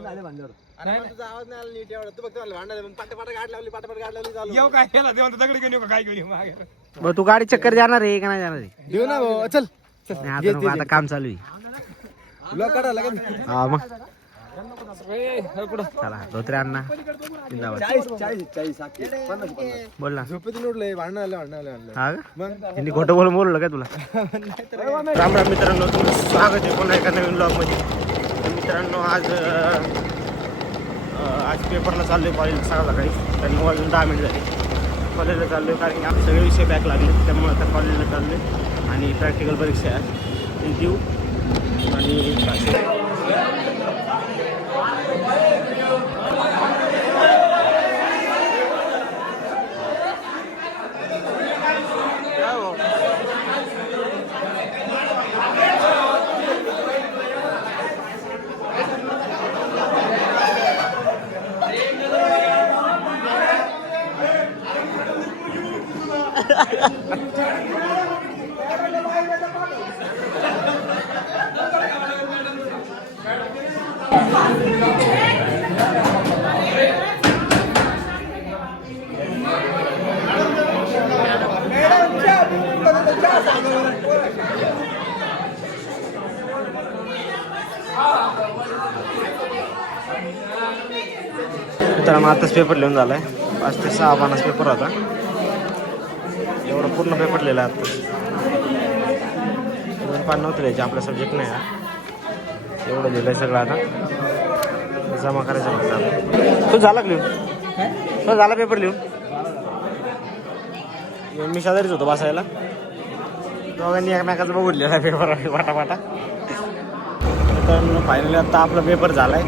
तुझा आवाज नाही आला नीट एवढा. तू फक्त मला भांडायला पाटापाट गाठ लावली चालू. येऊ काय केला तेव्हा दगड घेऊन येऊ का काय घेऊन येऊ मागे. बरं तू गाडी चक्कर जाणार आहे का नाही जाणार आहे? देऊ ना भाऊ चल. नाही, आता नको, आता काम चालू आहे. ब्लॉक काढायला का? हा मग चला धोत्रे अण्णा जिंदाबाद. 40 बोल ना. झोपेतून उठलंय भांडण हा का? त्यांनी खोटं बोलून बोललं काय तुला? राम राम मित्रांनो, तुमचं स्वागत आहे पुन्हा एका नवीन ब्लॉग मध्ये. तर मित्रांनो आज पेपरला चाललोय कॉलेजला सकाळी. तर 9 वाजून 10 मिनिट झाली कॉलेजला चाललोय, कारण की आमचे सगळे विषय बॅक लागले. त्यामुळे आता कॉलेजला चाललोय आणि प्रॅक्टिकल परीक्षा आहे ती देऊ. आणि मित्रांनो आताच पेपर लिहून झालाय. 5 ते 6 पानाचा पेपर होता. एवढा पूर्ण पेपर लिहिला आता. 2 पान नव्हते लिहायचे, आपला सब्जेक्ट नाही हा. एवढं लिहिलंय सगळं. आता जमा करायचं फक्त. तू झाला लिहून? तो झाला पेपर लिहून? मी शेजारीच होतो बसायला. दोघांनी एकमेकाचं बघून लिहिला पेपर पाटापाटा. तर फायनली आता आपला पेपर झालाय.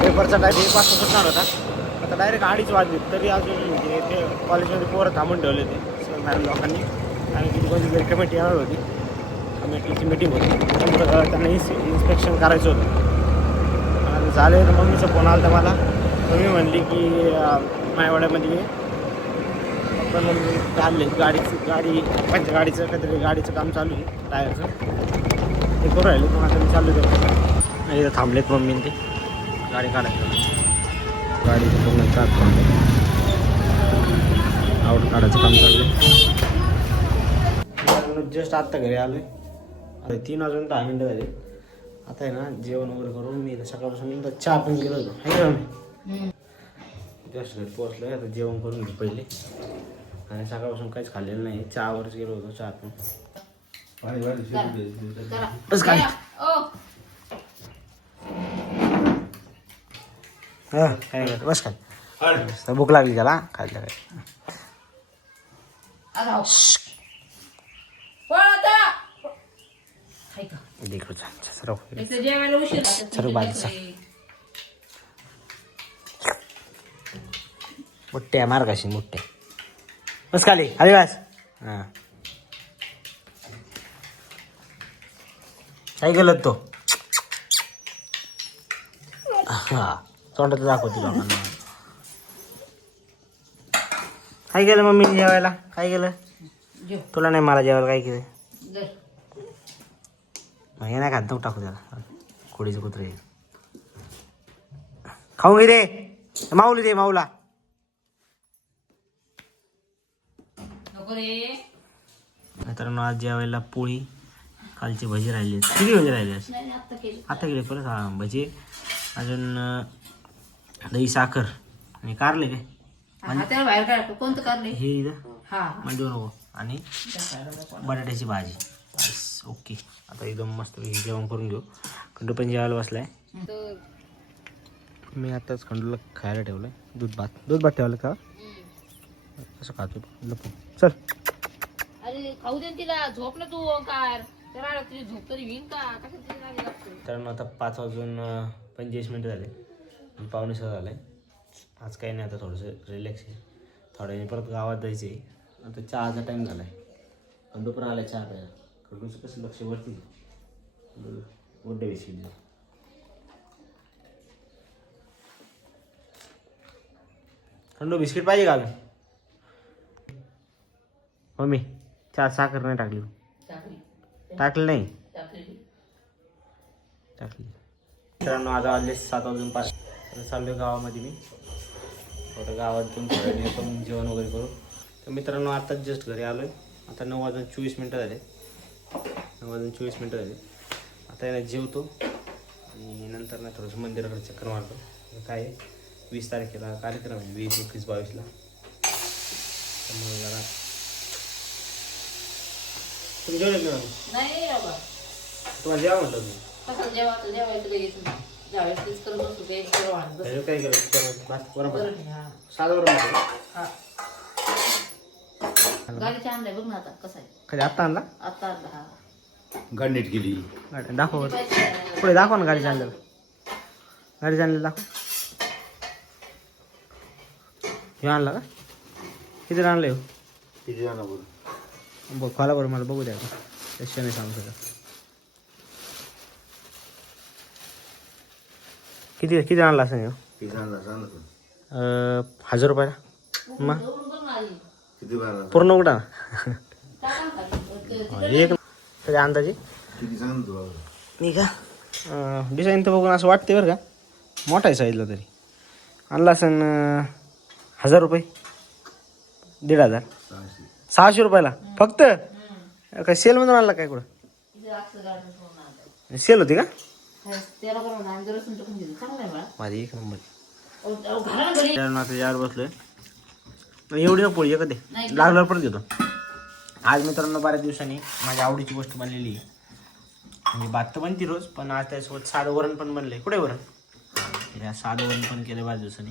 पेपरचा टाईम 1 वाजता सुटणार होता. आता डायरेक्ट 2:30 वाजले तरी अजून म्हणजे ते कॉलेजमध्ये पोरं थांबून ठेवले ते मॅडम लोकांनी. आणि किती कोणती तरी कमिटी येणार होती, कमिटीची मिटिंग होती. त्यामुळं त्यांना इन्स्पेक्शन करायचं होतं. आणि झाले तर मम्मीचा फोन आला तर मला. मम्मी म्हणली की मायवाड्यामध्ये पण चालले गाडी पंच गाडीचं काहीतरी गाडीचं काम चालू आहे टायरचं, ते करू राहिले. पण आता मी चालू करतो. इथं थांबलेत मम्मी ते गाडी काढायचं. गाडी पूर्ण आउट काढायचं काम चालू आहे. जस्ट आत्ता घरी आलो आहे. 3 वाजून 10 मिनटं झाली. आता आहे ना जेवण वगैरे करून मी सकाळपासून मी चहा पण गेलो होतो आहे ना. जस्ट घरी पोहोचलो आहे. आता जेवण करून घेऊ पहिले. आणि सकाळपासून काहीच खाल्लेलं नाही. चहावरच गेलो होतो. चहा पण बस काय बस काय भूक लागली त्याला खायला काय. सर्व बाजूचा मोठे मार कशी मोठे बस खाली आधी बस. हां काय केलं तो? हा तोंडात दाखवते लोकांना. काय केलं मम्मीने जेवायला? काय केलं तुला? नाही मला जेवायला काय केलं? हे नाही खात टाकू त्याला. खोडीचं कुत्रे खाऊन घे रे. माऊली दे माऊला. मित्रांनो आज जेवायला पोळी, कालची भजी राहिली. किती भजी राहिली आता गेले परत? हा भजी, अजून दही साखर आणि कारले काय कोणतं कारले हे इथं देऊ नको. आणि बटाट्याची भाजी. ओके आता एकदम मस्त जेवण करून घेऊ. खंडू पण जेवायला बसलाय. मी आताच खंडूला खायला ठेवलंय दूध भात ठेवलं का असं खातो लपू. चल अरे खाऊ दे तिला. झोप ना तू ओंकार. तुझी झोप तरी होईल का? कारण आता 5 वाजून 25 मिनिटं झाले. 5:45 झालं आहे. आज काही नाही, आता थोडंसं रिलॅक्स आहे. थोड्या वेळ परत गावात जायचं आहे. आता चहाचा टाईम झाला आहे. खंडू पण आला चहा प्यायला. खंडूचं कसं लक्ष वरती मोठे बिस्किट. खंडू बिस्किट पाहिजे का? मम्मी चहा साखर नाही टाकली. टाकली नाही टाकली. मित्रांनो आता वाजले 7:05. चाललो गावामध्ये मी थोडं गावातून थोडं येतो मग जेवण वगैरे करू. तर मित्रांनो आताच जस्ट घरी आलो आहे. आता 9:24 झाले. 9:24 झाले. आता याला जेवतो आणि नंतर ना थोडंसं मंदिराकडे चक्कर मारतो. काय 20 तारखेला कार्यक्रम आहे, 20, 21, 22ला. त्यामुळे जरा तुम्ही जेवले ना? नाही बाबा, तुम्हाला जेवा म्हटलं तुम्ही कसं जेवायचं लगेच ज्यावेळेस तेच करत बसतो ते सर्व आणत बसतो. त्याच्यावर काय केलं बरोबर बरं नाही, हा. साधावर हा. गाडीच्या आणलाय बघ ना आता कसा आहे. कधी आत्ता आणला आता आणला हा. गणनीट गेली. दाखव पुढे दाखव ना गाडी चाललेलं. गाडी चाललेलं दाखव. हे आणला का? किती आणलं हो? किती जण बोल बघ खोला बरं मला बघू द्या त्याशिवाय नाही सांगू शकत. किती आणला असं नाही किती जण सांग 1000 रुपयाला. मग जाऊन बघ ना आधी. किती बारा पूर्ण उघडा ना. टाका ना खाली. एक त्याच्या अंदाजे किती सांग तुला मी का डिझाईन तर बघून असं वाटते बरं का. मोठा आहे साईजला तरी. आणला असं 1000 रुपये. 1500 600 रुपयाला फक्त. काय सेलमधून आणला काय कुठं? इथे अक्षर गार्डन सोडून आणलं. सेल होती का? त्याला बरोबर आम्ही जर रसून टाकून दिलं चांगलं आहे बाळा. माझी एक नंबर. अहो, घाला ना घरी. आता यावर बसलोय. एवढी ना पोळी कधी नाही. लागल्यावर परत घेतो. आज मित्रांनो बऱ्याच दिवसांनी माझ्या आवडीची गोष्ट बनलेली आहे. म्हणजे भात तर बनती रोज, पण आज त्यासोबत साधं वरण पण बनलंय. कुठे वरण? साधं वरण पण केलं बऱ्याच दिवसांनी.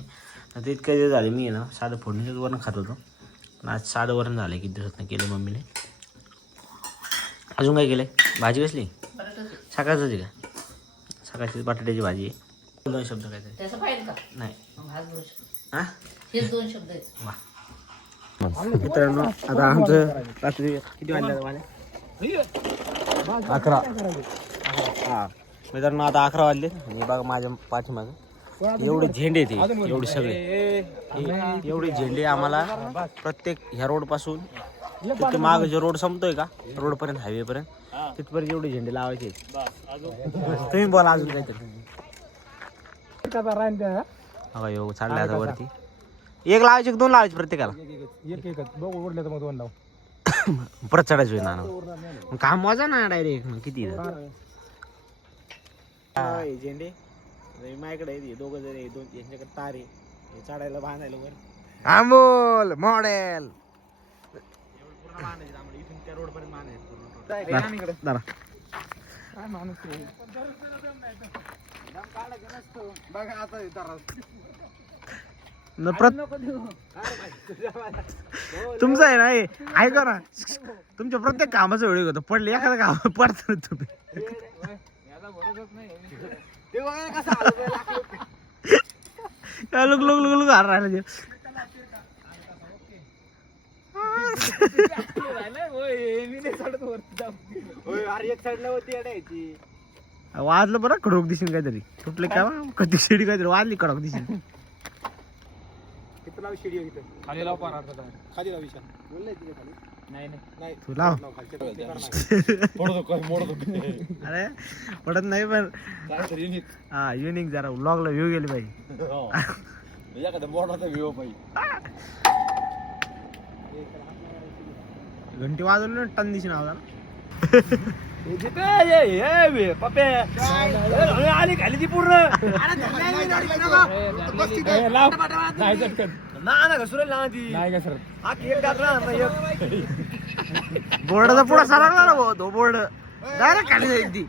आता इतके दिवस झाले मी ना साधं फोडणीचंच वरण खात होतो, पण आज साधं वरण झालं किती दिवसात केलं मम्मीने. अजून काय केलंय? भाजी कसली? सकाळचंच आहे का? सकाळची बटाट्याची भाजी आहे. 2 शब्द काय तरी त्याचं पाहिजे का? नाही. मग हाच 2 शब्द. हां हेच 2 शब्द आहेत. वा मित्रांनो आता आमचं रात्री किती वाजले? 11. हां मित्रांनो आता 11 वाजले आणि बघा माझ्या पाठीमागं एवढे झेंडे ते एवढे सगळे एवढे झेंडे आम्हाला प्रत्येक ह्या रोडपासून तिथे माग जो रोड संपतोय का रोडपर्यंत हायवेपर्यंत तिथपर्यंत एवढे झेंडे लावायचे. तुम्ही बोला अजून काहीतरी. बघा योग चाललंय आता वरती. एक लावायचे 2 लावायचे प्रत्येकाला? परत चढायचं होईल ना. काम वाजा ना डायरेक्ट. मग किती झेंडे माझ्याकडे 2 जण 2 यांच्याकडे तारे चढायला बांधायला वर अमोल मॉडेल इथून त्या रोड पर्यंत बांधायचं. तुमचं आहे ना ऐका ना तुमच्या प्रत्येक कामाचा वेळ होतो. पडले एखादा काम पडत तुम्ही. लुक लुक लुक लुक राहिला. वाजलं बरं कडोक दिसेल काहीतरी. तुटले का कधी शिडी काहीतरी वाजली कडोक दिसेल. खाली लाव पारा खाली लाव विशाल. बोलले तिथे खाली नाही तू लाव. अरे पडत नाही पण हा युनिक जरा व्लॉगला व्ह्यू गेली पाहिजे. एखादा मोठा व्ह्यू पाहिजे. घंटी वाजवली ना टन दिशी नाव आली खाली ती पूर्ण बोर्डाचा पुढा सरकला ना भाऊ तो बोर्ड डायरेक्ट खाली जाईल ती.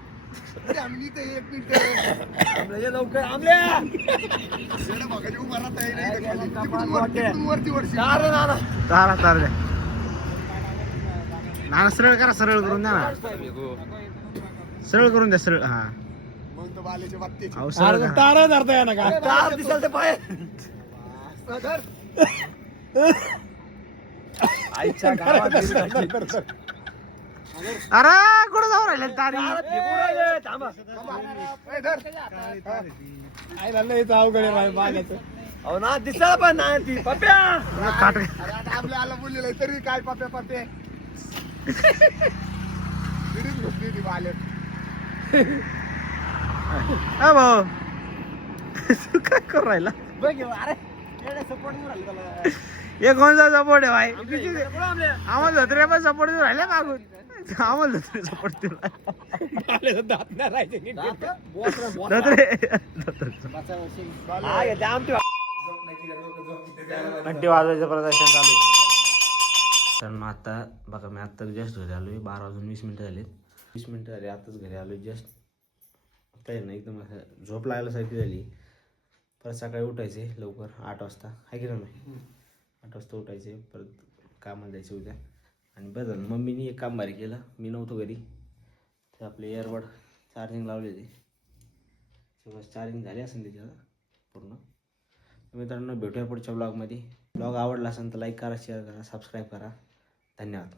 तारा तार द्या ना. सरळ करा. सरळ करून द्या ना. सरळ करून द्या. सरळ. हा अहो सरळ करा. तारा धरता या ना का तार दिसाल ते पाय. आईच्या गावात अरे कुठं जाऊ राहिले तारी? ना दिसा पण ना ती पप्प्या. आपल्या आला बोललेलं तरी काय पप्प्या पप्पे हा भाऊ तू काय करू राहिला बघ हे, अरे सपोर्ट राहिलं त्याला हे कोणता सपोर्ट आहे भाई आम्हाला धोत्रे पण सपोर्ट देऊ राहिले मागून आम्हाला धोत्रे सपोर्ट देऊ राहिले दात नाही राहायचे नीट. धोत्रे हा, हे जाम ते घंटी वाजवायचं प्रदर्शन चालू आहे तर मग आता बघा मी आत्ता जस्ट घरी आलो आहे 12 वाजून 20 मिनटं झाली 20 मिनटं झाली आत्ताच घरी आलो जस्ट आता आहे ना एकदम असं झोप लागल्यासारखी झाली परत सकाळी उठायचे लवकर 8 वाजता आहे की नाही 8 वाजता उठायचे परत कामाला जायचे उद्या आणि बरं झालं मम्मीनी एक काम भारी केलं मी नव्हतो घरी ते आपले एअरबड चार्जिंग लावले ते चार्जिंग झाली असेल त्याच्यावर पूर्ण मित्रांनो भेटूया पुढच्या ब्लॉगमध्ये ब्लॉग आवडला असेल तर लाईक करा शेअर करा सबस्क्राईब करा धन्यवाद